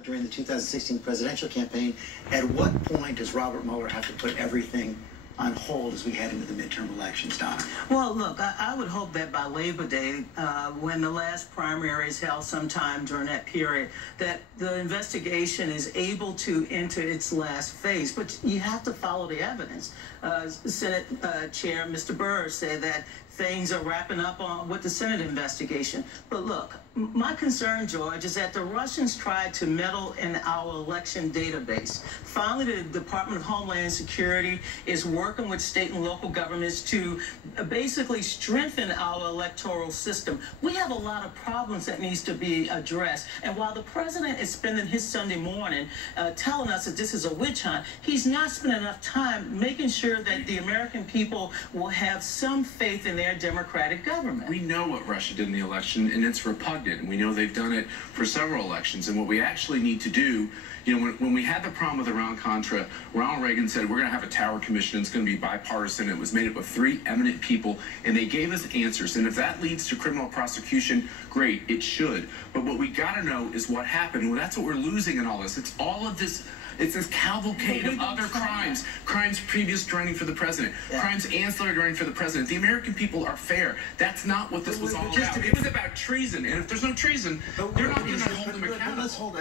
During the 2016 presidential campaign, at what point does Robert Mueller have to put everything on hold as we head into the midterm elections, Donna? Well, look, I would hope that by Labor Day, when the last primary is held sometime during that period, that the investigation is able to enter its last phase. But you have to follow the evidence. Senate Chair Mr. Burr said that things are wrapping up with the Senate investigation. But look, my concern, George, is that the Russians tried to meddle in our election database. Finally, the Department of Homeland Security is working with state and local governments to basically strengthen our electoral system. We have a lot of problems that needs to be addressed. And while the president is spending his Sunday morning telling us that this is a witch hunt, he's not spending enough time making sure that the American people will have some faith in their democratic government. We know what Russia did in the election, and it's repugnant. And we know they've done it for several elections. And what we actually need to do, you know, when we had the problem with Iran-Contra, Ronald Reagan said, we're going to have a Tower Commission. It's going to be bipartisan. It was made up of 3 eminent people, and they gave us answers. And if that leads to criminal prosecution, great, it should. But what we got to know is what happened. Well, that's what we're losing in all this. It's all of this. It's this cavalcade of other crimes. Crimes previous to running for the president. Crimes ancillary to running for the president. The American people are fair. That's not what this was all about. It was about treason. And if there's no treason, they're not going to hold them accountable. Let's hold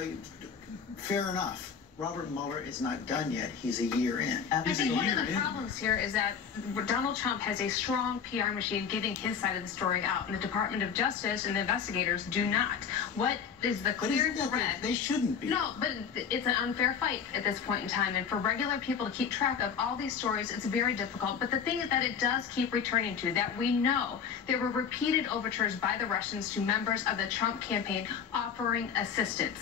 fair enough. Robert Mueller is not done yet. He's a year in. I think one of the problems here is that Donald Trump has a strong PR machine giving his side of the story out, and the Department of Justice and the investigators do not. What is the clear thread? They shouldn't be. No, but it's an unfair fight at this point in time, and for regular people to keep track of all these stories, it's very difficult. But the thing that it does keep returning to, that we know there were repeated overtures by the Russians to members of the Trump campaign offering assistance.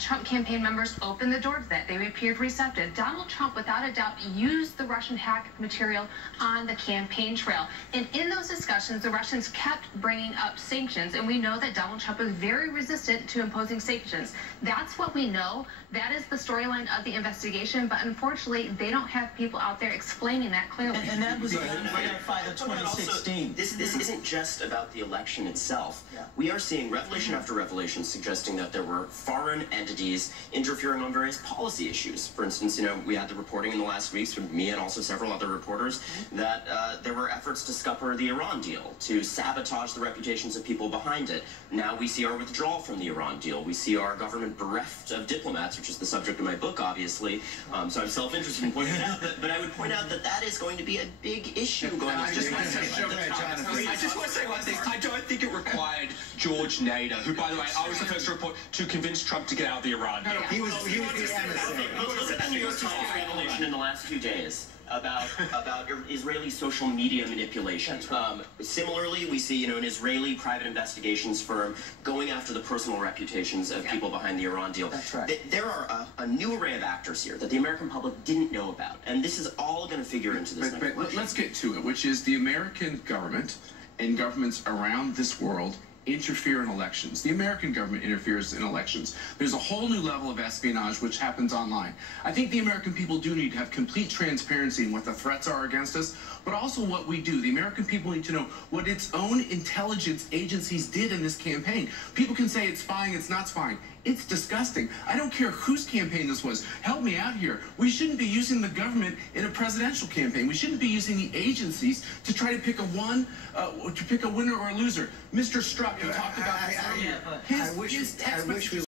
Trump campaign members opened the door to that. They appeared receptive. Donald Trump, without a doubt, used the Russian hack material on the campaign trail. And in those discussions, the Russians kept bringing up sanctions, and we know that Donald Trump is very resistant to imposing sanctions. That's what we know. That is the storyline of the investigation, but unfortunately, they don't have people out there explaining that clearly. And that was verified in 2016. This isn't just about the election itself. We are seeing revelation after revelation suggesting that there were foreign entities interfering on various policy issues. For instance, you know, we had the reporting in the last weeks from me and also several other reporters that there were efforts to scupper the Iran deal, to sabotage the reputations of people behind it. Now we see our withdrawal from the Iran deal. We see our government bereft of diplomats, which is the subject of my book, obviously. So I'm self-interested in pointing out that, but I would point out that that is going to be a big issue going into the election. I just want to say one thing. I don't think it required George Nader, who, by the way, I was the first to report, to convince Trump to get out of the Iran deal. He was the emissary. Look at the New York Times revelation in the last few days about Israeli social media manipulation. Similarly, we see, an Israeli private investigations firm going after the personal reputations of people behind the Iran deal. That's right. There are a new array of actors here that the American public didn't know about, and this is all going to figure into this. But let's get to it, which is the American government and governments around this world interfere in elections. The American government interferes in elections. There's a whole new level of espionage which happens online. I think the American people do need to have complete transparency in what the threats are against us, but also what we do. The American people need to know what its own intelligence agencies did in this campaign. People can say it's spying, it's not spying. It's disgusting. I don't care whose campaign this was. Help me out here. We shouldn't be using the government in a presidential campaign. We shouldn't be using the agencies to try to pick a winner or a loser. Mr. Strzok, you talked about this earlier. I wish we